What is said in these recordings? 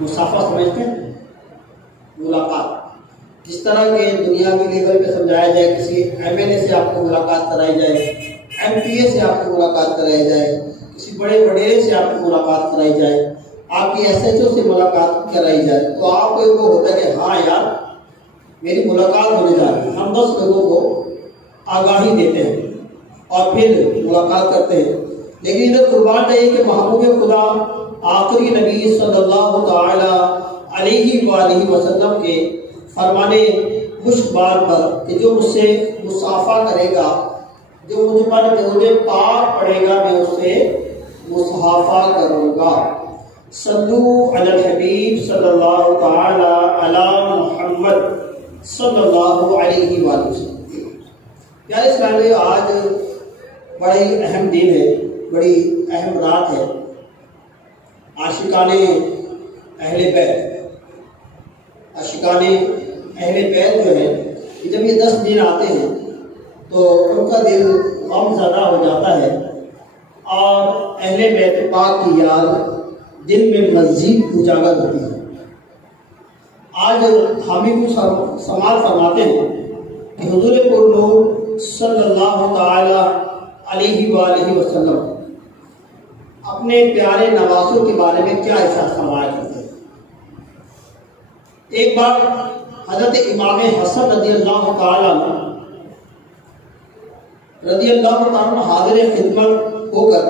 مسافہ سمجھتے ہیں؟ ملاقات جس طرح کے دنیاوی لیول پہ سمجھایا جائے، کسی MLA سے آپ کو ملاقات کرائی جائے، MPA سے آپ کو ملاقات کرائی جائے، کسی بڑے وڈیرے سے آپ کو ملاقات کرائی جائے، آپ کی SHO سے ملاقات کرائی جائے، تو آپ کو وہ ہوتا ہے کہ ہاں یار میری ملاقات ہونے جا رہی ہے، ہم 10 لوگوں کو آگاہی دیتے ہیں اور پھر ملاقات کرتے ہیں۔ لیکن ادھر قربان رہے کہ محبوب خدا آخری نبی صلی اللہ تعالی علیہ وآلہ وسلم کے فرمانے مشکبار پر کہ جو مجھ سے مصافحہ کرے گا، جو مجھ پر درود پاک پڑے گا، میں اس سے مصافحہ کروں گا۔ صلو علی الحبیب صلی اللہ تعالی علی محمد صلی اللہ علیہ وآلہ وسلم۔ پیارے اسلامی، آج بڑا ہی اہم دن ہے، بڑی اہم رات ہے۔ عاشقان اہل بیت جو ہے، جب یہ 10 دن آتے ہیں تو ان کا دل غم زدہ ہو جاتا ہے اور اہل بیت پاک کی یاد دل میں مزید اجاگر ہوتی ہے۔ آج ہم ہی کچھ سماعت فرماتے ہیں کہ حضور پرنور صلی اللہ تعالی علیہ وآلہ وسلم اپنے پیارے نواسوں کے بارے میں کیا احساس فرمایا کرتے ہیں۔ ایک بار حضرت امام حسن رضی اللہ تعالیٰ حاضر خدمت ہو کر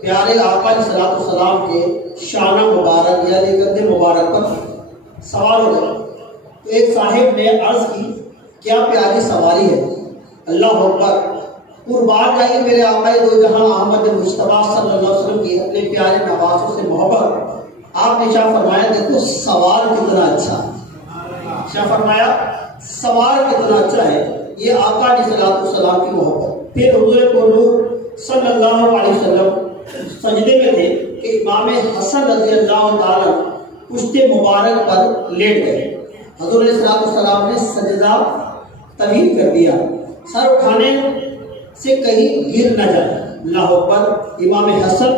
پیارے آقا علیہ السلام کے شانہ مبارک یعنی گدِ مبارک پر سوار ہو گئے تو ایک صاحب نے عرض کی، کیا پیاری سواری ہے، اللہ اکبر، قربان جائیے میرے آقا دو جہاں احمد مصطفیٰ صلی اللہ علیہ وسلم کی اپنے پیارے نواسوں سے محبت۔ آپ نے شاہ فرمایا دیکھو سوار کتنا اچھا ہے، شاہ فرمایا سوار کتنا اچھا ہے، یہ آقا علیہ السلام کی محبت۔ پھر حضور پرنور صلی اللہ علیہ وسلم سجدے میں تھے کہ امام حسن رضی اللہ تعالیٰ پشت مبارک پر لیٹ گئے۔ حضور علیہ السلام نے سجدہ طویل کر دیا، سر اٹھانے سے کہیں گر نہ جائے۔ اللہ اکبر۔ امام حسن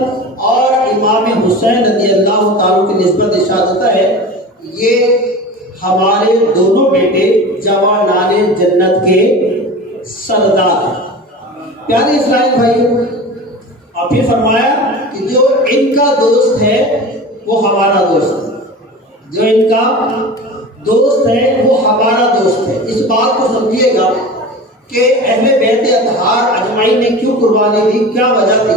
اور امام حسین رضی اللہ تعالیٰ کی نسبت ارشاد ہوتا ہے، یہ ہمارے دونوں بیٹے جوانان جنت کے سردار ہیں۔ پیارے اسرائیل بھائی، اور پھر فرمایا کہ جو ان کا دوست ہے وہ ہمارا دوست ہے، جو ان کا دوست ہے وہ ہمارا دوست ہے۔ اس بات کو سمجھیے گا کہ اہل بیت اطہار اجمعین نے کیوں قربانی دی، کیا وجہ تھی۔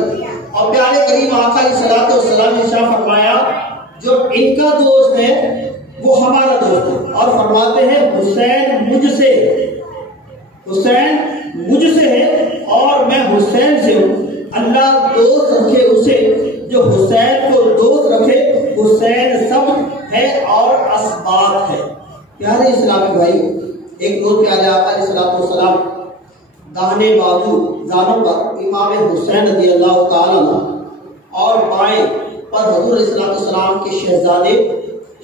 اور پیارے کریم آقا علیہ السلام نے ارشاد فرمایا جو ان کا دوست ہے وہ ہمارا دوست ہے، اور فرماتے ہیں حسین مجھ سے ہے اور میں حسین سے ہوں۔ اللہ دوست رکھے اسے جو حسین کو دوست رکھے، حسین سب ہے اور اسباب ہے۔ پیارے اسلامی بھائی، ایک روز پیارے آقا علیہ السلام داہنے بازو زانوں پر امام حسین رضی اللہ تعالیٰ اور بائیں پر حضور علیہ السلام کے شہزادے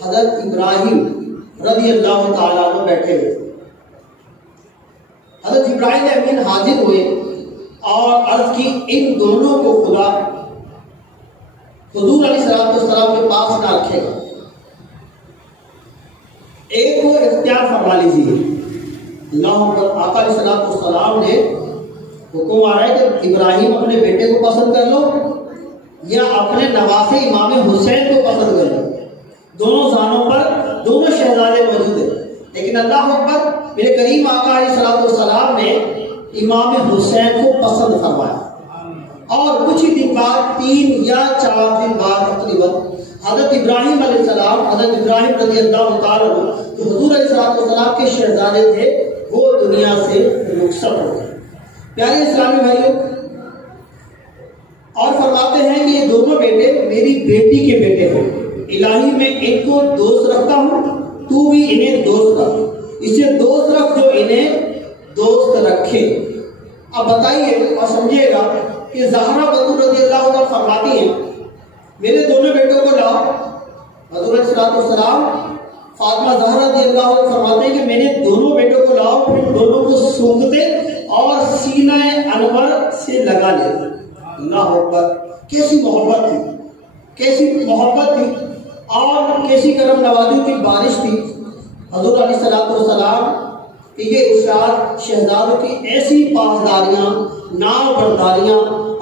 حضرت ابراہیم رضی اللہ تعالیٰ بیٹھے ہوئے۔ حضرت ابراہیم امین حاضر ہوئے اور عرض کی ان دونوں کو خدا حضور علیہ السلام کے پاس نہ رکھے گا، ایک کو اختیار فرما لیجیے۔ اللہ آقا علیہ السلام نے حکم آ رہا ہے کہ ابراہیم اپنے بیٹے کو پسند کر لو یا اپنے نواسے امام حسین کو پسند کر لو۔ دونوں زانوں پر دونوں شہزادے موجود ہیں، لیکن اللہ اکبر، میرے کریم آقا علیہ السلام نے امام حسین کو پسند فرمایا۔ اور کچھ ہی دن بعد 3 یا 4 دن بعد تقریباً حضرت ابراہیم علیہ السلام، حضرت ابراہیم رضی اللہ تعالیٰ جو حضور علیہ السلام کے شہزادے تھے، وہ دنیا سے رخصت ہو گئے۔ پیارے اسلامی بھائیوں، اور فرماتے ہیں کہ یہ دونوں بیٹے میری بیٹی کے بیٹے ہیں، الہی میں ان کو دوست رکھتا ہوں، تو بھی انہیں دوست رکھ، اسے دوست رکھ جو انہیں دوست رکھے۔ اب بتائیے اور سمجھیے گا کہ زہرا بطول رضی اللہ عنہ فرماتی ہیں میرے دونوں بیٹوں کو لاؤ۔ حضور علیہ السلام فاطمہ زہرا رضی اللہ عنہ فرماتے ہیں کہ میرے دونوں بیٹوں کو لاؤ، پھر دونوں کو سونگتے اور سینہ انور سے لگا لیتے۔ اللہ اکبر، کیسی محبت تھی، کیسی محبت تھی۔ اور کیسی کرم نوازیوں کی بارش تھی. حضور علیہ السلام کہ یہ ارشاد شہزادوں کی ایسی پاسداریاں نام برداریاں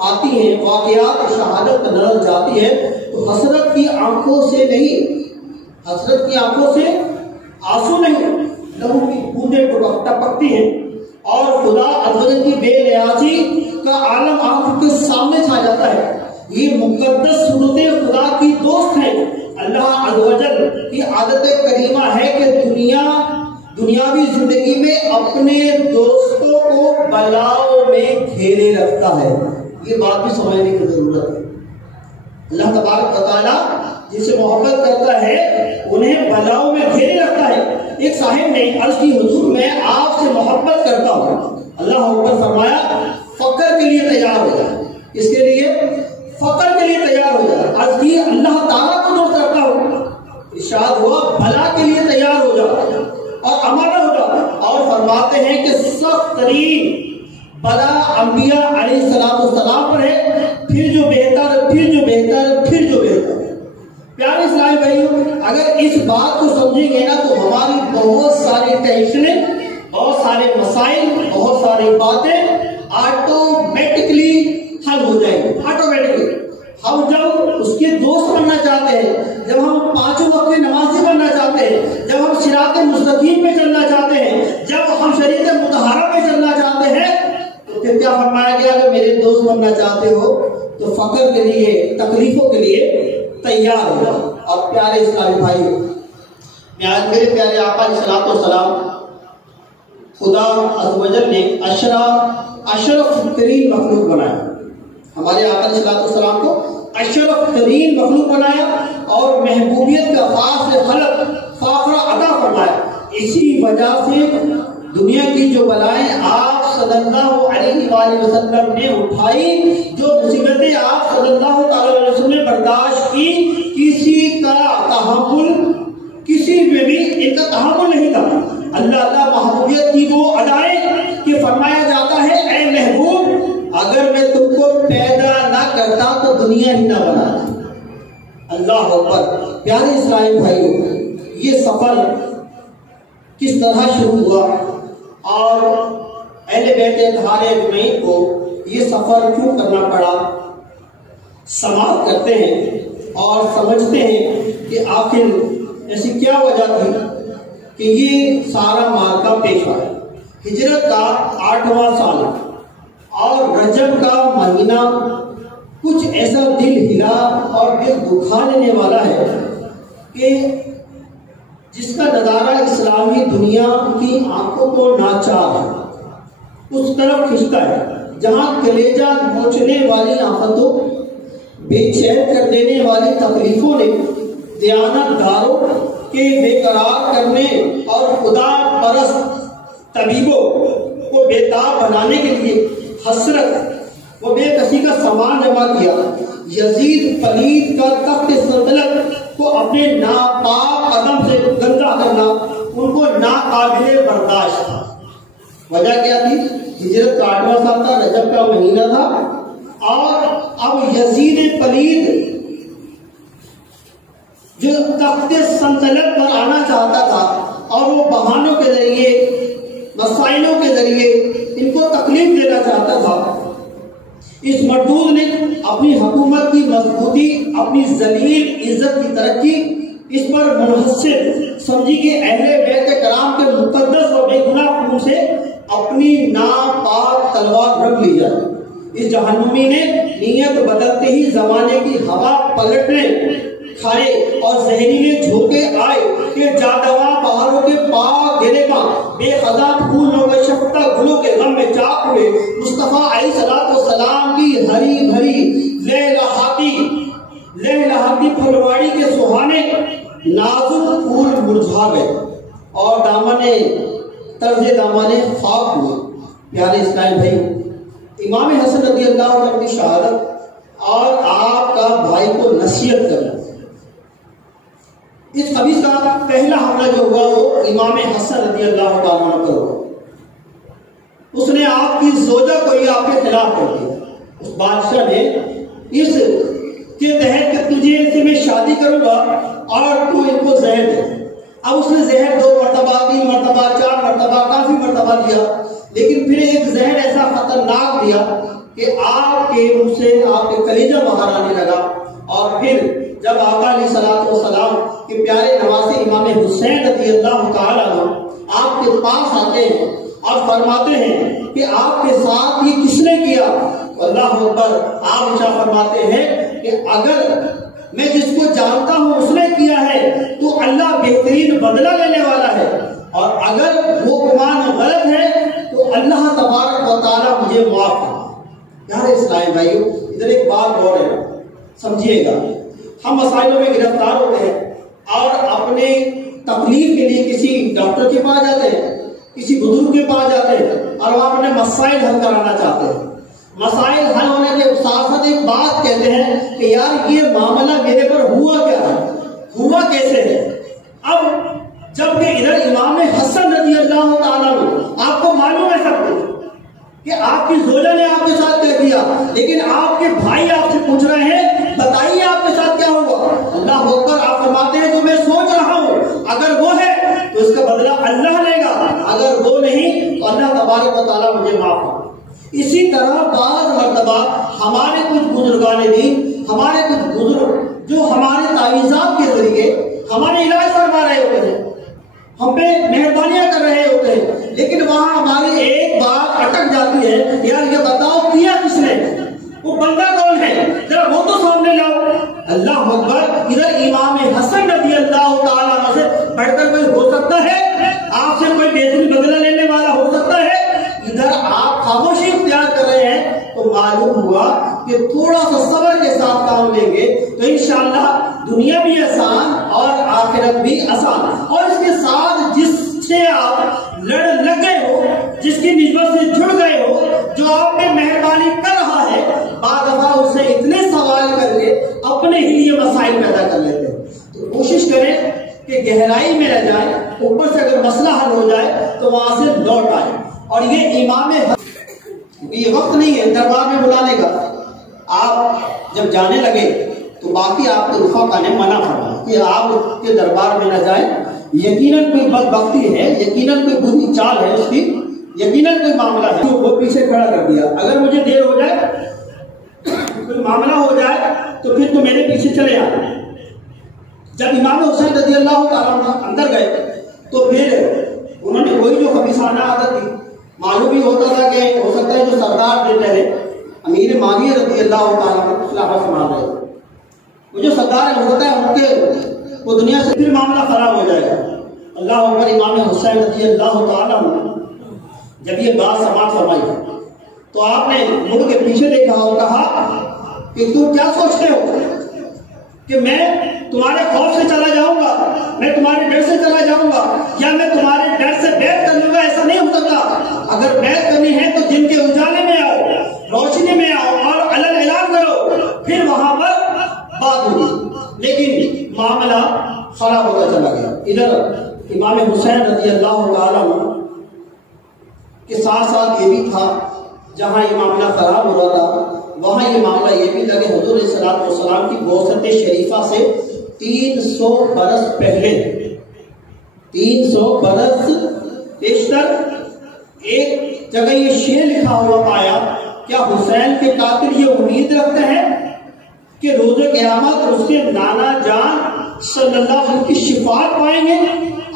آتی ہیں، واقعات شہادت نظر جاتی ہے تو حسرت کی آنکھوں سے نہیں، حسرت کی آنکھوں سے آنسو نہیں، لہو کی بوندیں ٹپکتی ہیں اور خدا عزوجل کی بے نیازی کا عالم آنکھ کے سامنے چھا جاتا ہے. یہ مقدس صورتیں خدا کی دوست ہیں. اللہ عزوجل کی عادت کریمہ ہے کہ دنیاوی زندگی میں اپنے دوستوں کو بلاؤں میں گھیرے رکھتا ہے. یہ بات بھی سمجھنے کی ضرورت ہے. اللہ تبارک و تعالیٰ جس سے محبت کرتا ہے انہیں بلاؤں میں گھیرے رکھتا ہے. ایک صاحب نے عرض کی حضور میں آپ سے محبت کرتا ہوں. اللہ اکبر فرمایا فقر کے لیے تیار ہو جائے. اس کے لیے فقر کے لیے تیار ہو جائے. عرض کی اللہ تعالیٰ کو دوست کرتا ہوں. ارشاد ہوا بلا کے لیے تیار ہو جاؤ اور امانہ ہو جاؤ. اور فرماتے ہیں کہ سخت ترین بلا انبیاء علیہ السلام پر ہے، پھر جو بہتر پھر جو بہتر پھر جو بہتر. پیارے اسلامی بھائیوں، اگر اس بات کو سمجھیں گے نا تو ہماری بہت ساری ٹینشنیں، بہت سارے مسائل، بہت ساری باتیں آٹومیٹکلی حل ہو جائیں گے. آٹومیٹکلی ہم جب اس کے دوست بننا چاہتے ہیں، جب ہم پانچوں وقت کی نمازی بننا چاہتے ہیں، جب ہم صراط مستقیم پہ چلنا چاہتے ہیں، جب ہم شریعت مطہرہ پہ چلنا چاہتے ہیں، تو پھر کیا فرمایا گیا؟ اگر میرے دوست بننا چاہتے ہو تو فقر کے لیے، تکلیفوں کے لیے تیار ہو جاؤ. اور پیارے اسلامی بھائی، میرے پیارے آقا علیہ السلام، خدا عزوجل نے اشرف ترین مخلوق بنایا. ہمارے آقا علیہ السلام کو اشرف ترین مخلوق بنایا اور محبوبیت کا خاص خلق فاخرہ عطا فرمایا. اسی وجہ سے دنیا کی جو بلائیں آپ صلی اللہ علیہ وآلہ وسلم نے اٹھائی، جو مصیبتیں آپ صلی اللہ علیہ وسلم نے برداشت کی، کسی میں بھی ان کا تحمل نہیں تھا. اللہ محبوبیت کی وہ ادائیں کہ فرمایا جاتا ہے اے محبوب اگر میں تم کو پیدا نہ کرتا تو دنیا ہی نہ بناتا. اللہ اکبر. پیارے اسلامی بھائیوں، یہ سفر کس طرح شروع ہوا اور اہل بیت اطہار اجمعین کو یہ سفر کیوں کرنا پڑا؟ سماعت کرتے ہیں اور سمجھتے ہیں کہ آخر ایسی کیا وجہ تھی کہ یہ سارا معرکہ پیش آیا. ہجرت کا 8واں سال اور رجب کا مہینہ کچھ ایسا دل ہلا اور دل دکھا دینے والا ہے کہ جس کا نظارہ اسلامی دنیا کی آنکھوں کو ناچار ہے، اس طرف کھنچتا ہے جہاں کلیجہ نوچنے والی آفتوں، بے چین کر دینے والی تکلیفوں نے دیانت داروں کے بے قرار کرنے اور خدا پرست طبیبوں کو بیتاب بنانے کے لیے حسرت و بے کسی کا سامان جمع کیا. یزید پلید کا تخت سلطنت کو اپنے ناپاک قدم سے گندا کرنا ان کو ناقابل برداشت تھا. وجہ کیا تھی؟ ہجرت کا 8واں سال تھا، رجب کا مہینہ تھا اور اب یزید پلید جو تخت سلطنت پر آنا چاہتا تھا اور وہ بہانوں کے ذریعے، مسائلوں کے ذریعے ان کو تکلیف دینا چاہتا تھا. اس مردود نے اپنی حکومت کی مضبوطی، اپنی ذلیل عزت کی ترقی اس پر منحصر سمجھی کہ اہل بیت کرام کے مقدس و بے گناہ خون سے اپنی ناپاک تلوار رکھ لی جائے. اس جہنمی نے نیت بدلتے ہی زمانے کی ہوا پلٹنے کھائے اور زہریلے جھونکے آئے کہ جادواں بہاروں کے پاک گرے ماں بے خزاں پھولوں کے شفتہ گلوں کے غم میں چاک ہوئے. مصطفیٰ علیہ السلام کی ہری بھری لہلہاتی پھلواڑی کے سہانے نازک پھول مرجھا گئے اور دامنے خاک ہوئے. پیارے اسلامی بھائی، امام حسن رضی اللہ عنہ کی شہادت اور آپ کا بھائی کو نصیحت کرنا، اس خبیث کا پہلا حملہ جو ہوا وہ امام حسن رضی اللہ عنہ پر ہوا. اس نے آپ کی زوجہ کو ہی آپ کے خلاف کر دیا. اس بادشاہ نے اس کے تحت کہ تجھے سے میں شادی کروں گا اور تو دیا، لیکن پھر ایک زہر ایسا خطرناک دیا کہ آپ کے منہ سے آپ کے کلیجہ باہر آنے لگا۔ اور پھر جب آقا علیہ السلام کے پیارے نواسے امام حسین رضی اللہ تعالیٰ عنہ آپ کے پاس آتے ہیں اور فرماتے ہیں کہ آپ کے ساتھ یہ کس نے کیا؟ اللہ اکبر، آپ کیا فرماتے ہیں کہ اگر میں جس کو جانتا ہوں اس نے کیا ہے تو اللہ بہترین بدلہ لینے والا ہے، اور اگر وہ گمان غلط ہے تو اللہ تبارک و تعالیٰ مجھے معاف کرے۔ یار اسلام بھائیو، ادھر ایک بات اور ہے، سمجھیے گا۔ ہم مسائلوں میں گرفتار ہوتے ہیں اور اپنے تکلیف کے لیے کسی ڈاکٹر کے پاس جاتے ہیں، کسی بزرگ کے پاس جاتے ہیں اور وہ اپنے مسائل حل کرانا چاہتے ہیں۔ مسائل حل ہونے کے ساتھ ساتھ ایک بات کہتے ہیں کہ یار یہ معاملہ میرے پر ہوا کیا ہے، ہوا کیسے ہے؟ اب جب کہ ادھر امام حسن رضی اللہ تعالیٰ عنہ، آپ کو معلوم ہے سب کچھ کہ آپ کی زوجہ نے آپ کے ساتھ کیا کیا، لیکن آپ کے بھائی آپ سے پوچھ رہے ہیں بتائیے آپ کے ساتھ کیا ہوا۔ اللہ اکبر، آپ فرماتے ہیں تو میں سوچ رہا ہوں اگر وہ ہے تو اس کا بدلہ اللہ لے گا، اگر وہ نہیں تو اللہ تبارک و تعالیٰ مجھے معاف کرے۔ اسی طرح بعض مرتبہ ہمارے کچھ بزرگان دین، ہمارے کچھ بزرگ جو ہمارے تعویذات کے ذریعے ہمارے علاج فرما رہے ہوتے ہیں، ہم پہ مہربانیاں کر رہے ہوتے ہیں، لیکن وہاں ہماری ایک بات اٹک جاتی ہے، یار یہ بتاؤ کیا کس نے، وہ بندہ کون ہے، ذرا وہ تو سامنے لاؤ۔ اللہ اکبر، ادھر امام حسن رضی اللہ تعالیٰ عنہ سے بڑھ کر کوئی ہو سکتا ہے؟ آپ سے کوئی بہترین بدلہ لینے والا ہو سکتا ہے؟ ادھر آپ خاموشی اختیار کر رہے ہیں تو معلوم ہوا کہ تھوڑا سا صبر کے ساتھ کام لیں گے تو انشاءاللہ دنیا بھی آسان اور آخرت بھی آسان۔ اور اس کے ساتھ جس سے آپ لگ گئے ہو، جس کی نسبت سے جڑ گئے ہو، جو آپ پہ مہربانی کر رہا ہے، بعض دفعہ اس سے اتنے سوال کر کے اپنے ہی لیے مسائل پیدا کر لیتے ہیں۔ تو کوشش کریں کہ گہرائی میں نہ جائیں، اوپر سے اگر مسئلہ حل ہو جائے تو وہاں سے لوٹ آئے۔ اور یہ امام یہ وقت نہیں ہے دربار میں بلانے کا، آپ جب جانے لگے تو باقی آپ کو رفقا نے منع فرمایا کہ آپ کے دربار میں نہ جائیں، یقیناً کوئی بدبختی ہے، یقیناً کوئی بری چال ہے اس کی، یقیناً کوئی معاملہ ہے۔ وہ پیچھے کھڑا کر دیا، اگر مجھے دیر ہو جائے، کوئی معاملہ ہو جائے تو پھر تو میرے پیچھے چلے آئے۔ جب امام حسین رضی اللہ تعالیٰ اندر گئے تو پھر انہوں نے وہی جو خبیثانہ عادت تھی، معلوم بھی ہوتا تھا کہ ہو سکتا ہے جو سردار بیٹے ہیں امیر معاویہ رضی اللہ تعالیٰ عنہ خلافت سنبھال رہے ہیں، وہ جو سردار ہے ہوتا ہے ان کے وہ دنیا سے پھر معاملہ خراب ہو جائے گا۔ اللہ اکبر، امام حسین رضی اللہ تعالیٰ عنہ جب یہ بات سماعت فرمائی تو آپ نے مڑ کے پیچھے دیکھا اور کہا کہ تم کیا سوچتے ہو کہ میں تمہارے خوف سے چلا جاؤں گا، میں تمہارے ڈر سے چلا جاؤں گا، یا میں تمہارے ڈر سے بیعت کر لوں گا؟ ایسا نہیں ہو سکتا۔ اگر بیعت کرنی ہے تو دن کے اجالے میں آؤ، روشنی میں آؤ اور علن اعلان کرو، پھر وہاں پر بات ہوگی۔ لیکن معاملہ خراب ہوتا چلا گیا۔ ادھر امام حسین رضی اللہ تعالیٰ عنہ کے ساتھ ساتھ یہ بھی تھا، جہاں یہ معاملہ خراب ہو رہا تھا وہاں یہ معاملہ یہ بھی تھا کہ حضور صلی اللہ علیہ وسلم کی بعثت شریفہ سے 300 برس پہلے، 300 برس بیشتر ایک جگہ یہ شعر لکھا ہوا پایا، کیا حسین کے قاتل یہ امید رکھتے ہیں کہ روز قیامت اس کے نانا جان صلی اللہ علیہ وسلم کی شفاعت پائیں گے؟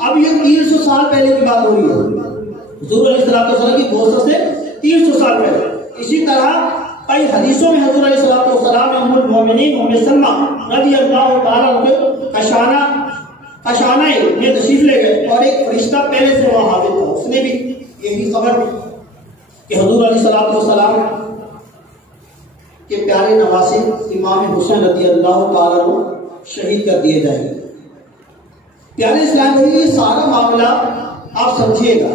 اب یہ 300 سال پہلے کی بات ہو رہی ہے، حضور علیہ السلام کی بعثت سے 300 سال پہلے۔ اسی طرح کئی حدیثوں میں حضور علیہ السلام ام المومنین ام سلمہ رضی اللہ تعالیٰ عنہ کشانہ میں تشریف لے گئے اور ایک فرشتہ پہلے سے وہاں حاضر تھا، اس نے بھی یہی خبر دی کہ حضور علیہ السلام کے پیارے نواسے امام حسین رضی اللہ تعالیٰ عنہ شہید کر دیے جائیں گے۔ پیارے اسلام بھائی، یہ سارا معاملہ آپ سمجھیے گا،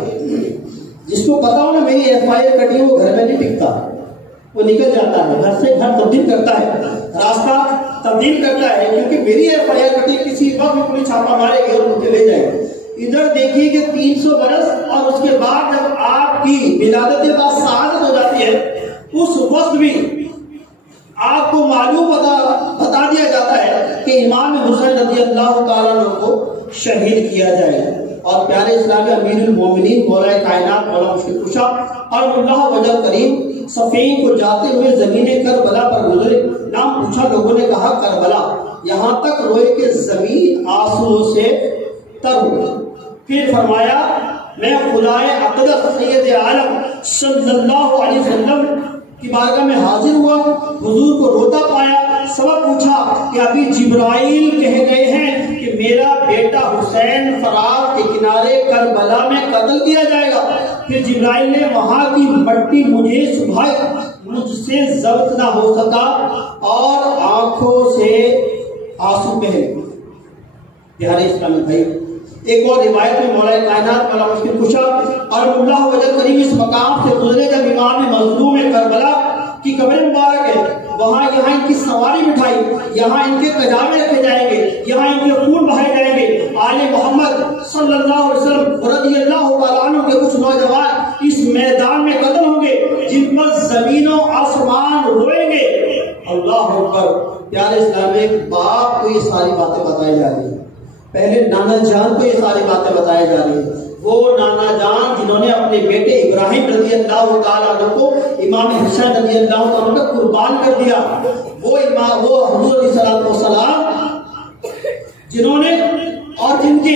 جس کو پتا ہو نا میری ایف آئی آر کٹی وہ گھر میں نہیں ٹکتا، وہ نکل جاتا ہے، گھر سے گھر تبدیل کرتا ہے، راستہ تبدیل کرتا ہے، کیونکہ میری ایف آئی آر کٹی کسی وقت بھی کوئی چھاپا مارے گی اور مجھے لے جائے گا۔ ادھر دیکھیے کہ 300 برس اور اس کے بعد جب آپ کی ولادت بعد شہادت ہو جاتی ہے، اس وقت بھی آپ کو معلوم بتا دیا جاتا ہے کہ امام حسین رضی اللہ تعالیٰ عنہ کو شہید کیا جائے۔ اور پیارے اسلامی امیر المومنین مولا کائنات مولا مشکل کشا اور اللہ وجہ کریم صفین کو جاتے ہوئے زمین کربلا پر گزرے. نام پوچھا لوگوں نے کہا کربلا, یہاں تک روئے کہ زمین آنسوؤں سے تر ہوئی. پھر فرمایا میں خدائے اقدس سید عالم صلی اللہ علیہ وسلم کی بارگاہ میں حاضر ہوا, حضور کو روتا پایا. سبب پوچھا کہ ابھی جبرائیل کہہ گئے ہیں کہ میرا بیٹا حسین فرات کے کنارے کربلا میں قتل کیا جائے گا. پھر جبرائیل نے وہاں کی مٹی مجھے سبھائی, مجھ سے ضبط نہ ہو سکا اور آنکھوں سے آنسو بہے. پیارے اسلامی بھائی, ایک اور روایت میں مولا کائنات مولا مشکل کشا اور اللہ وجہ کریم اس مقام سے گزرے جب امام مظلوم کربلا کی قبر مبارک ہے, وہاں یہاں ان کی سواری بٹھائی, یہاں ان کے قجامے رکھے جائیں گے, یہاں ان کے خون بہائے جائیں گے. آل محمد صلی اللہ علیہ وسلم رضی اللہ تعالیٰ عنہ کے کچھ نوجوان اس میدان میں قتل ہوں گے جن پر زمین و آسمان روئیں گے. اللہ اکبر. پیارے اسلام ایک باپ کو یہ ساری باتیں بتائی جا رہی ہیں, پہلے نانا جان کو یہ ساری باتیں بتائی جا رہی ہیں. وہ نانا جان جنہوں نے اپنے بیٹے ابراہیم رضی اللہ تعالیٰ عنہ کو امام حسین رضی اللہ تعالیٰ عنہ کا قربان کر دیا, وہ حضور علیہ السلام جنہوں نے اور جن کے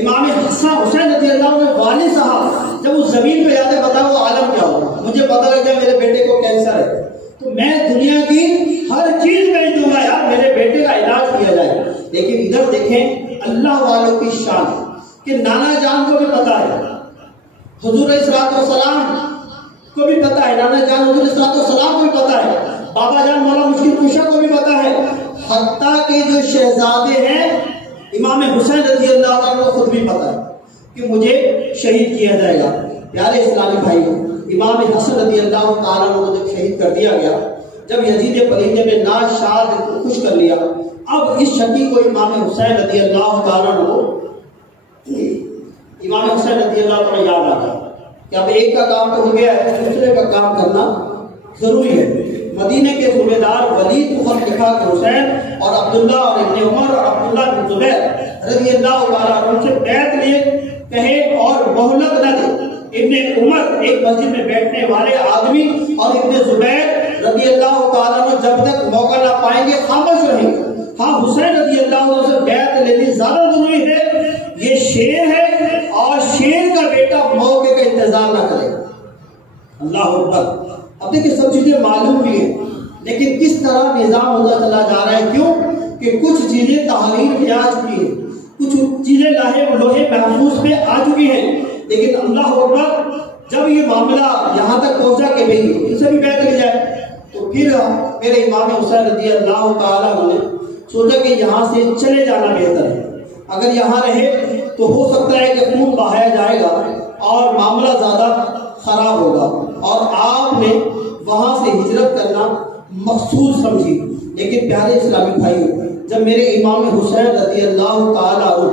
امام حسین رضی اللہ عنہ والد صاحب جب اس زمین پہ جاتے بتا وہ عالم کیا ہو, مجھے پتہ لگ جائے میرے بیٹے کو کینسر ہے تو میں دنیا کی ہر چیز بھیج دوں گا یار میرے بیٹے کا علاج کیا جائے. لیکن ادھر دیکھیں اللہ والوں کی شان کہ نانا جان کو بھی پتا ہے, حضور علیہ السلام کو بھی پتا ہے, نانا جان حضور علیہ السلام کو بھی پتا ہے, بابا جان مولا مشکل کشا کو بھی پتا ہے, حتیٰ کہ جو شہزادے ہیں امام حسین رضی اللہ عنہ کو خود بھی پتا ہے کہ مجھے شہید کیا جائے گا. پیارے اسلامی بھائیوں, امام حسن رضی اللہ تعالیٰ عنہ کو جب شہید کر دیا گیا, جب یزید پلیدے میں ناز شاد کو خوش کر لیا, اب اس شکی کو امام حسین رضی اللہ تعالیٰ عنہ امام حسین رضی اللہ تعالیٰ یاد آتا کہ اب ایک کا کام تو ہو گیا ہے, دوسرے کا کام کرنا ضروری ہے. مدینے کے صوبے دار ولید کو خط لکھا کہ حسین اور عبداللہ اور ابن عمر اور عبداللہ بن زبیر رضی اللہ تعالیٰ عنہ سے بیعت لیے کہے اور مہلت نہ دے. ابن عمر ایک مسجد میں بیٹھنے والے آدمی اور ابن زبیر رضی اللہ تعالیٰ عنہ جب تک موقع نہ پائیں گے خاموش رہیں گے. ہاں حسین رضی اللہ عنہ سے بیعت لینی زیادہ ضروری ہے, یہ شیر ہے اور شیر کا بیٹا موقع کا انتظار نہ کرے. اللہ اکبر. اب دیکھیں سب چیزیں معلوم بھی ہیں لیکن کس طرح نظام ہوتا چلا جا رہا ہے, کیوں کہ کچھ چیزیں تحریر میں آ چکی ہیں, کچھ چیزیں لوہے محفوظ پہ آ چکی ہیں, لیکن اللہ اکبر جب یہ معاملہ یہاں تک پہنچا کہ بھئی ان سے بھی بیعت لی جائے تو پھر میرے امام حسین رضی اللہ تعالیٰ عنہ نے سوچا کہ یہاں سے چلے جانا بہتر ہے. اگر یہاں رہے تو ہو سکتا ہے کہ خون بہایا جائے گا اور معاملہ زیادہ خراب ہوگا, اور آپ نے وہاں سے ہجرت کرنا مقصود سمجھی. لیکن پیارے اسلامی بھائی, جب میرے امام حسین رضی اللہ تعالیٰ عنہ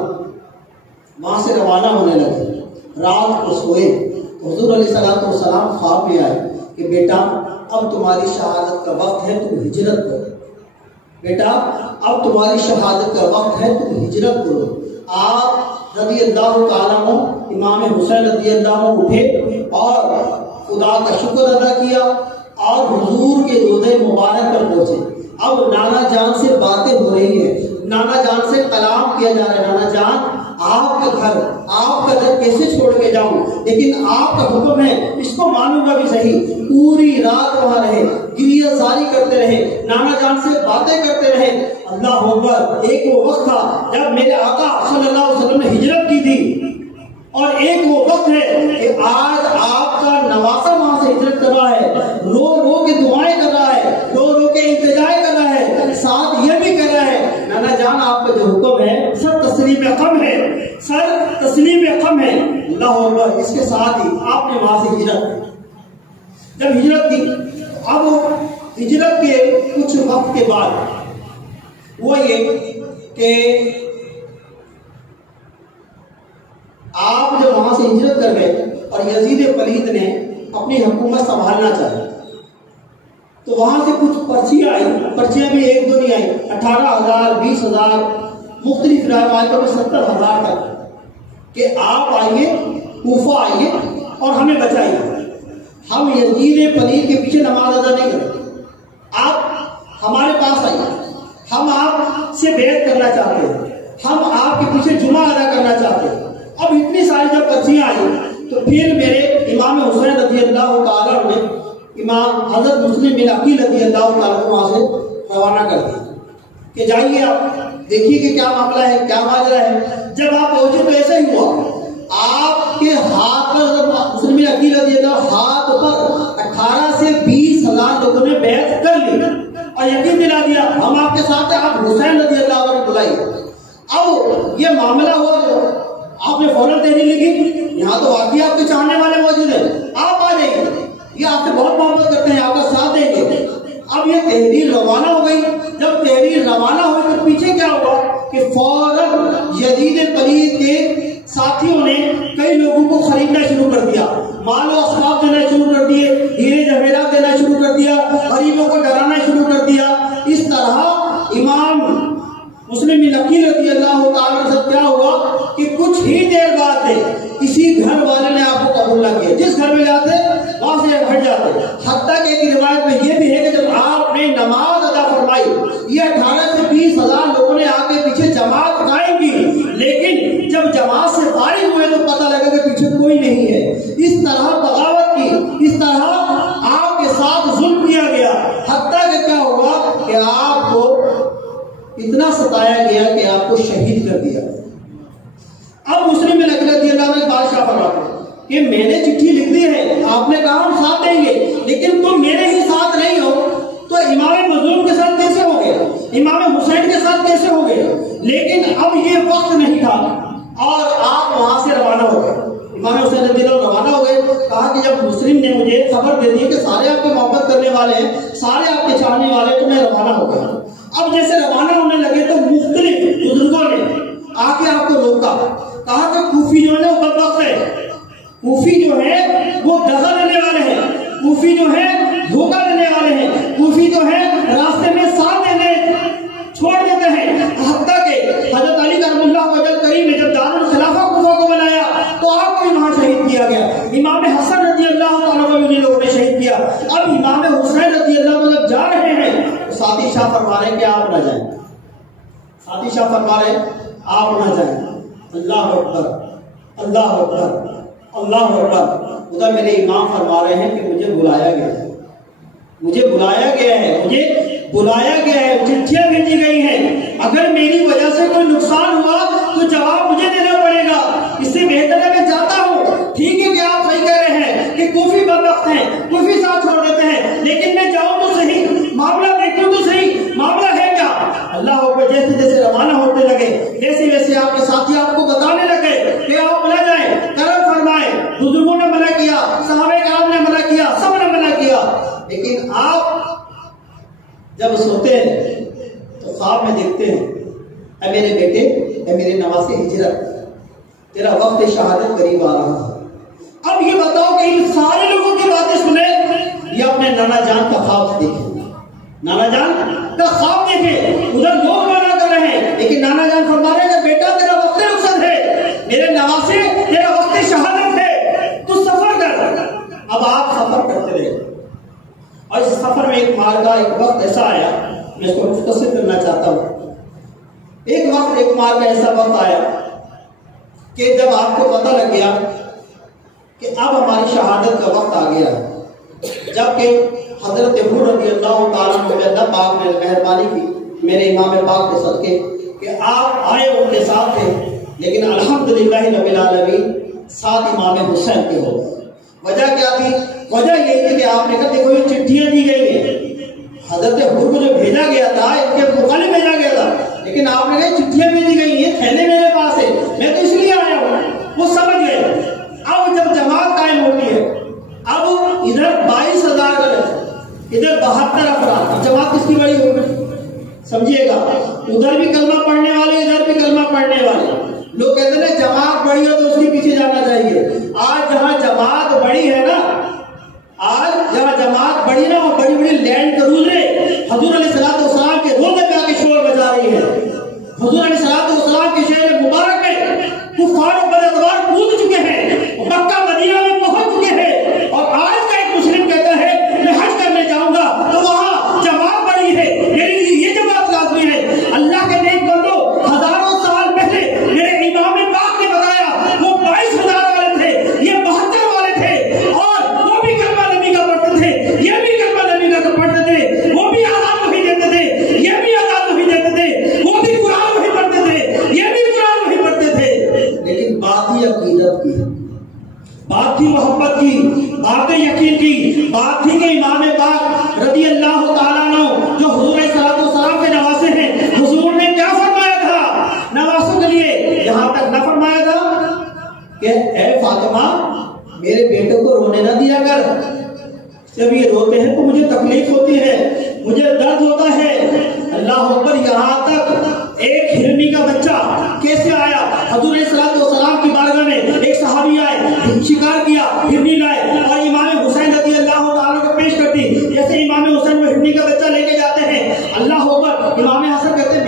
وہاں سے روانہ ہونے لگے, رات کو سوئے تو حضور علیہ السلام خواب میں آئے کہ بیٹا اب تمہاری شہادت کا وقت ہے, تم ہجرت کرو. بیٹا اب تمہاری شہادت کا وقت ہے, تم ہجرت کرو. آپ رضی اللہ تعالیٰ عنہ امام حسین رضی اللہ عنہ اٹھے اور خدا کا شکر ادا کیا اور حضور کے روضہ مبارک پر پہنچے. اب نانا جان سے باتیں ہو رہی ہیں, نانا جان سے کلام کیا جا رہا ہے, نانا جان آپ کا گھر آپ کا گھر کیسے چھوڑ کے جاؤں, لیکن آپ کا حکم ہے اس کو مانوں گا بھی صحیح. پوری رات وہاں رہے, گریہ زاری کرتے رہے, نانا جان سے باتیں کرتے رہے. اللہ اکبر. ایک وہ وقت تھا جب میرے آقا صلی اللہ علیہ وسلم نے ہجرت کی تھی, اور ایک وہ وقت ہے کہ آج آپ کا نواسا وہاں سے ہجرت کر رہا ہے, رو رو کے دعائیں کر رہا ہے, رو رو کے التجائے کر رہا ہے, ساتھ یہ بھی کر رہا ہے نانا جان آپ کا جو حکم ہے سر تسلیم قم ہے, سر تسلیم قم ہے. اللہ اکبر. اس کے ساتھ ہی آپ نے وہاں سے ہجرت, جب ہجرت کی, اب ہجرت کے کچھ وقت کے بعد وہ یہ کہ آپ جب وہاں سے ہجرت کر گئے اور یزید پلید نے اپنی حکومت سنبھالنا چاہی تو وہاں سے کچھ پرچیاں آئی. پرچیاں بھی ایک دو نہیں آئی, 18,000 20,000 مختلف روایتوں میں 70,000 تک کہ آپ آئیے کوفہ آئیے اور ہمیں بچائیے، ہم یزید پلید کے پیچھے نماز ادا نہیں کریں، آپ ہمارے پاس آئیے، ہم آپ سے بیعت کرنا چاہتے ہیں، ہم آپ کے پیچھے جمعہ ادا کرنا چاہتے ہیں۔ اب اتنی ساری جب پرچیاں آئی تو پھر میرے امام حسین رضی اللہ تعالیٰ نے امام حضرت مسلم بن عقیل رضی اللہ تعالیٰ کو وہاں سے روانہ کر دیا کہ جائیے آپ دیکھیے کہ کیا معاملہ ہے، کیا ماجرا ہے۔ جب آپ پہنچے تو ایسا ہی ہوا، آپ کے ہاتھ پر مسلم بن عقیل رضی اللہ ہاتھ پر 18 سے 20 ہزار لوگوں نے بیعت کر لی اور یقین دلا دیا ہم آپ کے ساتھ ہیں، آپ حسین رضی اللہ عنہ کو بلائیے۔ اب یہ معاملہ ہوا، آپ نے فوراً تحریر لکھی، یہاں تو واقعی آپ کے چاہنے والے موجود ہیں، آپ آ جائیے، یہ آپ سے بہت محبت کرتے ہیں، آپ کا ساتھ دیں گے۔ اب یہ تحریر روانہ ہو گئی، جب تحریر روانہ ہوئی تو پیچھے کیا ہوا کہ فوراً یزید پلید کے ساتھیوں نے کئی لوگوں کو خریدنا شروع کر دیا، مال و اسباب دینا شروع کر دیے، ہیرے جواہرات دینا شروع کر دیا، غریبوں کو ڈرانا شروع کر دیا۔ اس طرح امام مسلم بن عقیل رضی اللہ تعالیٰ سے کیا ہوا کہ کچھ ہی دیر بعد کسی گھر والے نے آپ کو قبول نہ کیا، جس گھر میں جاتے وہاں سے ہٹ جاتے۔ حتیٰ کہ ایک روایت میں یہ بھی ہے کہ جب آپ نے نماز ادا فرمائی، یہ 18 سے 20 ہزار لوگوں نے آ کے پیچھے جماعت قائم کی، لیکن جب جماعت سے فارغ ہوئے تو پتہ لگا کہ پیچھے کوئی نہیں ہے۔ اس طرح بغاوت کی، اس طرح آپ کے ساتھ ظلم کیا گیا، حتیٰ کہ کیا ہوا کہ آپ کو اتنا ستایا گیا کہ آپ کو شہید کر دیا۔ اب مسلم بن عقیل رضی اللہ عنہ بادشاہ فرماتے کہ میں نے چٹھی لکھ دی ہے، آپ نے کہا ہم ساتھ دیں گے، لیکن تم میرے ہی ساتھ نہیں ہو تو امام مظلوم کے ساتھ کیسے ہو گئے، امام حسین کے ساتھ کیسے ہو گئے؟ لیکن اب یہ وقت نہیں تھا اور آپ وہاں سے روانہ ہو گئے۔ امام حسین رضی اللہ روانہ ہو گئے، کہا کہ جب مسلم نے مجھے خبر دے دی کہ سارے آپ کو محبت کرنے والے ہیں، سارے آپ کے چاہنے والے، تو میں روانہ ہو گیا۔ اب جیسے روانہ ہونے لگے تو مختلف بزرگوں نے آ کے آپ کو روکا، کہا کہ کوفی جو ہے نا وہ بدبخت ہے، کوفی جو ہے وہ دغا دینے والے ہیں، کوفی جو ہے دھوکہ دینے والے ہیں، کوفی جو ہے راستے میں ساتھ دینے چھوڑ دیتے ہیں۔ حتیٰ کہ حضرت علی کرم اللہ وجہ کریم نے جب دارالخلافہ کوفہ کو بنایا تو آپ کو وہاں شہید کیا گیا، امام حسن رضی اللہ تعالیٰ کو بھی لوگوں نے شہید کیا۔ اب امام حسین رضی اللہ عنہ جا رہے ہیں، ساتھی شاہ فرما رہے ہیں کہ آپ نہ جائیں، ساتھی شاہ فرما رہے ہیں آپ نہ جائیں۔ اللہ اکبر، اللہ اکبر، اللہ اکبر۔ ادھر میرے امام فرما رہے ہیں کہ مجھے بلایا گیا ہے، مجھے بلایا گیا ہے، مجھے بلایا گیا ہے، چٹھیاں بھیجی گئی ہیں، اگر میری وجہ سے کوئی نقصان ہوا تو جواب مجھے دینا پڑے گا، اس سے بہتر ہے میں جاتا ہوں۔ ٹھیک ہے کہ آپ صحیح کہہ رہے ہیں کہ کوفی بدبخت ہیں، کوفی ساتھ چھوڑ دیتے ہیں، لیکن میں جاؤں تو صحیح، معاملہ دیکھوں تو صحیح، معاملہ ہے کیا؟ اللہ کو جیسے جیسے روانہ ہوتے لگے ویسے ویسے آپ کے ساتھی آپ کو بتانے لگے کہ آپ نہ جائیں، کرم فرمائیں۔ بزرگوں نے منع کیا، صحابہ کرام نے منع کیا، سب نے منع کیا، لیکن آپ جب سوتے ہیں تو خواب میں دیکھتے ہیں اے میرے بیٹے، اے میرے نواسے ہجرت، تیرا وقت شہادت قریب آ رہا ہے۔ اب یہ بتاؤ کہ ان سارے لوگوں کی باتیں سنیں یا اپنے نانا جان کا خواب دیکھیں؟ نانا جان کا خواب دیکھیں، ادھر لوگ منع کر رہے ہیں، لیکن نانا جان فرما رہے ہیں کہ بیٹا تیرا وقت رخصت ہے، میرے نواسے تیرا وقت شہادت ہے، تو سفر کر۔ اب آپ سفر کرتے رہے اور اس سفر میں ایک وقت ایسا آیا، میں اس کو مختصر کرنا چاہتا ہوں۔ ایک مار کا ایسا وقت آیا کہ جب آپ کو پتہ لگ گیا کہ اب ہماری شہادت کا وقت آ گیا ہے، جبکہ حضرت ابو رضی اللہ تعالیٰ کو اللہ پاک نے مہربانی کی میرے امام پاک کے صدقے کہ آپ آئے ان کے ساتھ تھے، لیکن الحمدللہ رب العالمین ساتھ امام حسین کے ہو گئے۔ وجہ کیا تھی؟ وجہ یہ تھی کہ آپ نے کہا دیکھو یہ چٹھیاں دی گئی ہیں، حضرت ابو کو جو بھیجا گیا تھا ان کے مقابلے بھیجا گیا تھا، لیکن آپ نے کہا چٹھیاں بھیجی گئی ہیں، تھیلے میرے پاس ہے، میں تو اس لیے آیا ہوں۔ وہ سمجھ گئے۔ اب جب جماعت قائم ہوتی ہے، اب ادھر 22,000 ادھر 72 افراد، جماعت کس کی بڑی ہوگی؟ سمجھیے گا، ادھر بھی کلمہ پڑھنے والے، ادھر بھی کلمہ پڑھنے والے۔ لوگ کہتے ہیں جماعت بڑی ہے تو اس کے پیچھے جانا چاہیے۔ آج جہاں جماعت بڑی ہے نا، آج جہاں جماعت بڑی نا، وہ بڑی بڑی لینڈ کروزیں حضور علیہ السلام کے روزے پہ آ کے شور بجا رہی ہے۔ حضور علیہ السلام کے شہر مبارک میں کفار و بدعتبار تھی عقیدت کی، بات تھی محبت کی، بات یقین کی، بات تھی کہ امام پاک رضی اللہ تعالیٰ عنہ جو حضور صلی اللہ علیہ وسلم کے نواسے ہیں، حضور نے کیا فرمایا تھا نواسوں کے لیے؟ یہاں تک نہ فرمایا تھا کہ اے فاطمہ میرے بیٹے کو رونے نہ دیا کر، جب یہ روتے ہیں تو مجھے تکلیف ہوتی ہے، مجھے درد ہوتا ہے۔ اللہ اکبر، یہاں تک ایک ہرنی کا بچہ کیسے آیا حضور صلی اللہ علیہ وسلم کی بارگاہ میں؟ ایک صحابی آئے، شکار کیا، ہرنی لائے اور امام حسین رضی اللہ تعالیٰ کو پیش کر دی۔ جیسے امام حسین وہ ہرنی کا بچہ لے کے جاتے ہیں، اللہ اکبر، امام حسن کہتے ہیں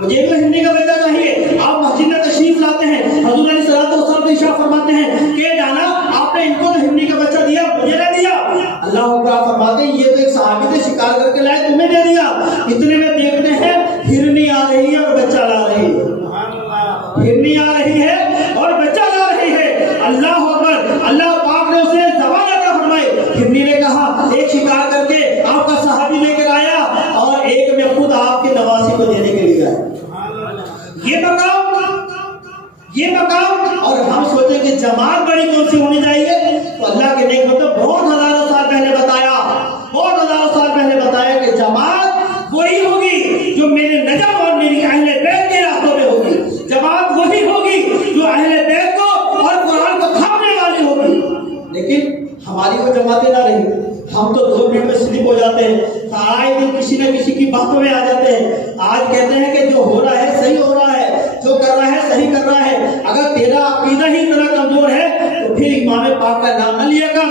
مجھے بھی ہرنی کا بچہ چاہیے۔ آپ مسجد میں تشریف لاتے ہیں، حضور علیہ السلام ارشاد فرماتے ہیں کہ نانا آپ نے ان کو ہرنی کا بچہ دیا، مجھے نہ دیا۔ اللہ اکبر فرماتے ہیں یہ تو ایک صحابی تھے شکار کر کے لائے، تمہیں دے دیا۔ اتنے میں دیکھتے ہیں ہرنی آ رہی ہے اور بچہ لا رہی ہے، ہرنی آ رہی ہے اور بچہ لا رہی ہے۔ اللہ اکبر، اللہ پاک نے اسے زبان عطا فرمائی۔ ہرنی نے کہا ایک شکار کر کے آپ کا صحابی لے کر آیا اور ایک میں خود آپ کے نواسی کو دینے کے لیے آیا۔ یہ مقام اور ہم سوچیں کہ جماعت بڑی کون سی ہونی چاہیے، تو اللہ کے نیک مطلب بہت ہزاروں سال پہلے بتایا کہ جماعت وہی ہوگی جو میرے نجف اور میری اہل بیت کے راستوں میں ہوگی، جماعت وہی ہوگی جو اہل بیت کو اور قرآن کو تھامنے والی ہوگی۔ لیکن ہماری وہ جماعتیں نہ رہی، ہم تو 2 منٹ میں سلپ ہو جاتے ہیں، آئے دن کسی نہ کسی کی باتوں میں آ جاتے ہیں۔ آج کہتے ہیں کہ جو ہو رہا ہے صحیح ہو رہا ہے، جو کر رہا ہے صحیح کر رہا ہے۔ اگر تیرا عقیدہ ہی اتنا کمزور ہے تو پھر امام پاک کا نام نہ لیا کر،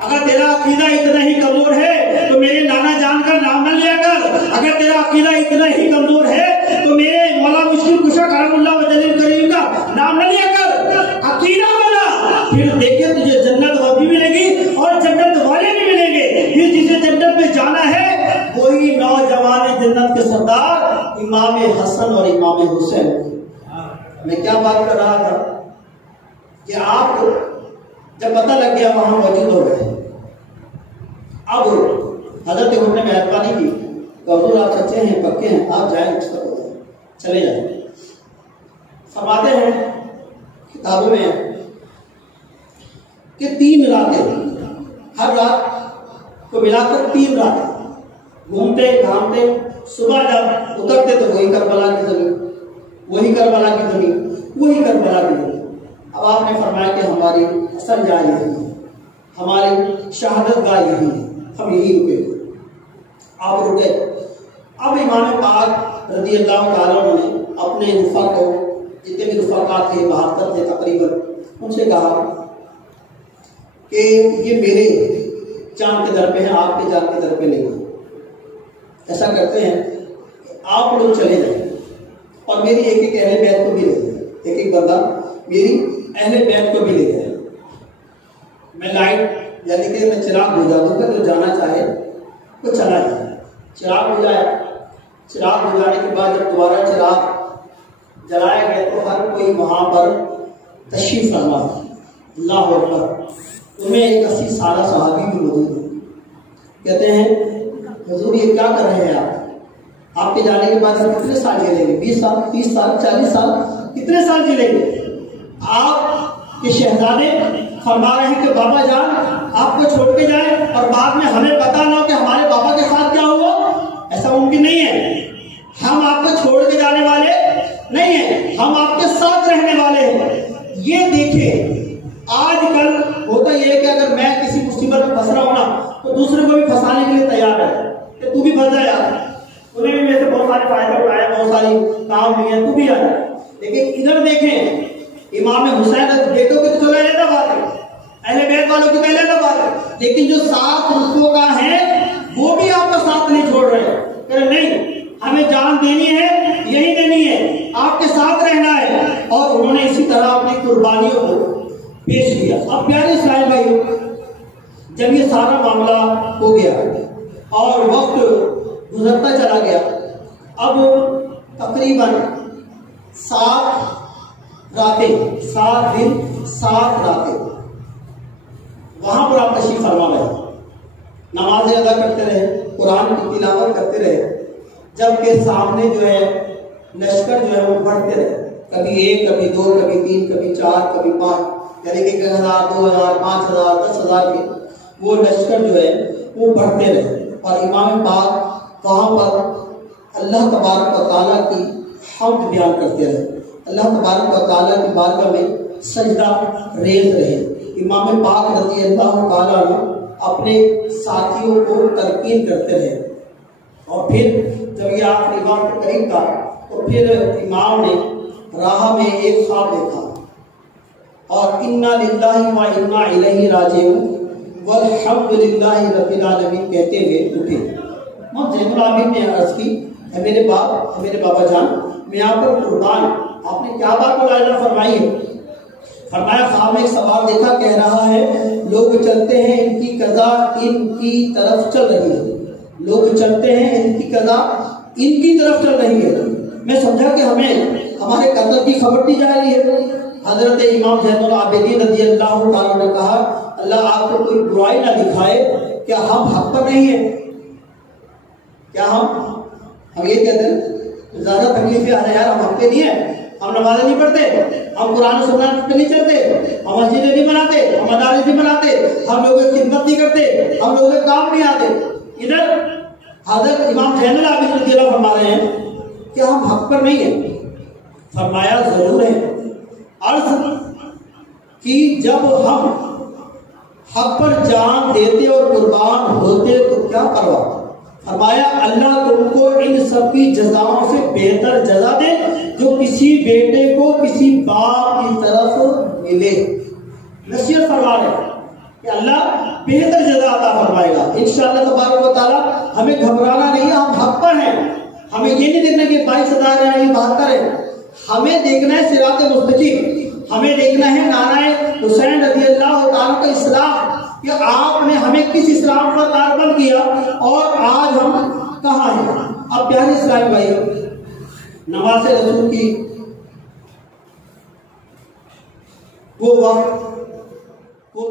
اگر تیرا عقیدہ اتنا ہی کمزور ہے تو میرے نانا جان کا نام نہ لیا کر، اگر تیرا عقیدہ اتنا ہی کمزور ہے تو میرے مولا مشکل کشا کرم اللہ وجل الکریم کا نام نہ لیا کر۔ عقیدہ بنا، پھر دیکھیں تجھے جنت بھی ملے گی اور جنت والے بھی ملیں گے۔ پھر جسے جنت میں جانا ہے وہی نوجوان جنت کے سردار امام حسن اور امام حسین۔ میں کیا بات کر رہا تھا کہ آپ جب پتہ لگ گیا وہاں موجود ہو گئے، اب حضرت عمر نے مہربانی کی کہ حضور آپ سچے ہیں، پکے ہیں، آپ جائیں، چلے جائیں۔ فرماتے ہیں کتابوں میں کہ 3 راتیں، ہر رات کو ملا کر 3 راتیں گھومتے گھامتے، صبح جب اترتے تو وہی کربلا کی زمین، وہی کربلا کی زمین، وہی کربلا کی زمین۔ اب آپ نے فرمایا کہ ہماری اصل جائے یہی ہے، ہماری شہادت گاہ یہی ہے، ہم یہی رکے گے۔ آپ رکے۔ اب امام پاک رضی اللہ تعالیٰ نے اپنے رفقا کو، جتنے بھی رفقا تھے 72 تھے تقریباً، ان سے کہا کہ یہ میرے جان کے در پہ ہیں، آپ کے جان کے در پہ نہیں ہیں۔ ایسا کرتے ہیں کہ آپ لوگ چلے جائیں اور میری ایک اہل بیت کو بھی لے جائیں، ایک بندہ میری اہل بیت کو بھی لے جائیں۔ میں لائٹ یعنی کہ میں چراغ بجھا دوں گا، جو جانا چاہے وہ چلا جائے۔ چراغ بجھایا، چراغ بجھانے کے بعد جب دوبارہ چراغ جلایا گیا تو ہر کوئی وہاں پر تشریف فرما۔ اللہ اکبر، ان میں ایک 80 سالہ صحابی بھی موجود ہے۔ کہتے ہیں حضور یہ کیا کر رہے ہیں آپ کے جانے کے بعد کتنے سال جیلیں گے؟ 20 سال، 30 سال، 40 سال، کتنے سال جیلیں گے؟ آپ کے شہزادے فرما رہے ہیں کہ بابا جان آپ کو چھوڑ کے جائیں اور بعد میں ہمیں پتا نہ ہو کہ ہمارے بابا کے ساتھ کیا ہوا، ایسا ممکن نہیں ہے۔ ہم آپ کو چھوڑ کے جانے والے نہیں ہیں، ہم آپ کے ساتھ رہنے والے ہیں۔ یہ دیکھیں آج کل ہوتا یہ ہے کہ اگر میں کسی مصیبت میں پھنس رہا ہوں نا تو دوسرے کو بھی پھنسانے کے لیے تیار ہے کہ تو بھی پھنس جا یار، انہیں بھی میرے سے بہت سارے فائدے اٹھائے، بہت ساری کام ہوئی ہیں، تو بھی آ جائے۔ لیکن ادھر دیکھیں امام حسین دیکھو کہ چلا لینا بات ہے، اہل بیت والوں کی پہلے نہ بات ہے، لیکن جو 7 رتبوں کا ہے وہ بھی آپ کا ساتھ نہیں چھوڑ رہے، کہ نہیں ہمیں جان دینی ہے، یہی دینی ہے، آپ کے ساتھ رہنا ہے۔ اور انہوں نے اسی طرح اپنی قربانیوں کو پیش کیا۔ اب پیارے اسرائیل بھائی، جب یہ سارا معاملہ ہو گیا اور وقت گزرتا چلا گیا، اب تقریباً 7 راتیں، 7 دن 7 راتیں وہاں پر آپ تشریف فرما رہے، نمازیں ادا کرتے رہے، قرآن کی تلاوت کرتے رہے، جبکہ سامنے جو ہے لشکر جو ہے وہ بڑھتے رہے، کبھی 1 کبھی 2 کبھی 3 کبھی 4 کبھی 5 یعنی کہ 1000 2000 5000 10,000 کے وہ لشکر جو ہے وہ بڑھتے رہے اور امام پاک وہاں پر اللہ تبارک و تعالیٰ کی حمد بیان کرتے رہے، اللہ تبارک و تعالیٰ کی بارگاہ میں سجدہ ریز رہے۔ امام پاک رضی اللہ تعالیٰ عنہ اپنے ساتھیوں کو تلقین کرتے رہے اور پھر جب یہ آخری وقت قریب تھا تو پھر امام نے راہ میں ایک خواب دیکھا اور انا للہ و انا الیہ راجعون والحمد للہ رب العالمین کہتے ہوئے اٹھے۔ محمد زین العابدین نے عرض کی، اے میرے باپ، اے میرے بابا جان، میں آپ پر قربان، آپ نے کیا بات ملاحظہ فرمائی ہے؟ فرمایا خواب میں ایک سوار دیکھا، کہہ رہا ہے لوگ چلتے ہیں ان کی قضا ان کی طرف چل رہی ہے، لوگ چلتے ہیں ان کی قضا ان کی طرف چل رہی ہے۔ میں سمجھا کہ ہمیں ہمارے قتل کی خبر دی جا رہی ہے۔ حضرت امام زین العابدین رضی اللہ تعالیٰ نے کہا اللہ آپ کو کوئی برائی نہ دکھائے، کیا ہم حق پر نہیں ہیں؟ کیا ہم یہ کہتے ہیں زیادہ تکلیفیں آ رہے یار، ہم حق پہ نہیں ہیں، ہم نمازیں نہیں پڑھتے، ہم قرآن و سنت پہ نہیں چلتے، ہم مسجدیں نہیں بناتے، ہم مدارس نہیں بناتے، ہم لوگوں کی خدمت نہیں کرتے، ہم لوگوں کے کام نہیں آتے۔ ادھر حضرت امام زین العابدین رضی اللہ فرما رہے ہیں کہ ہم حق پر نہیں ہیں۔ فرمایا ضرور ہے، عرض کہ جب ہم حق پر جان دیتے اور قربان ہوتے تو کیا پرواہ۔ فرمایا اللہ تم کو ان سب کی جزاؤں سے بہتر جزا دے جو کسی بیٹے کو کسی باپ کی طرف ملے۔ نصیحت فرما رہے کہ اللہ بہتر جزا عطا فرمائے گا انشاءاللہ تبارک و تعالیٰ۔ ہمیں گھبرانا نہیں ہے، ہم حق پر ہیں۔ ہمیں یہ نہیں دیکھنا کہ 22,000 ہے یا 72 ہے، ہمیں دیکھنا ہے صراط مستقیم، ہمیں دیکھنا ہے نعرہ حسین رضی اللہ تعالیٰ کا اسلام، کہ آپ نے ہمیں کس اسلام پر کاربند کیا اور آج ہم کہاں ہیں۔ اب پیارے اسلامی بھائی، نماز رسول کی وہ وقت وہ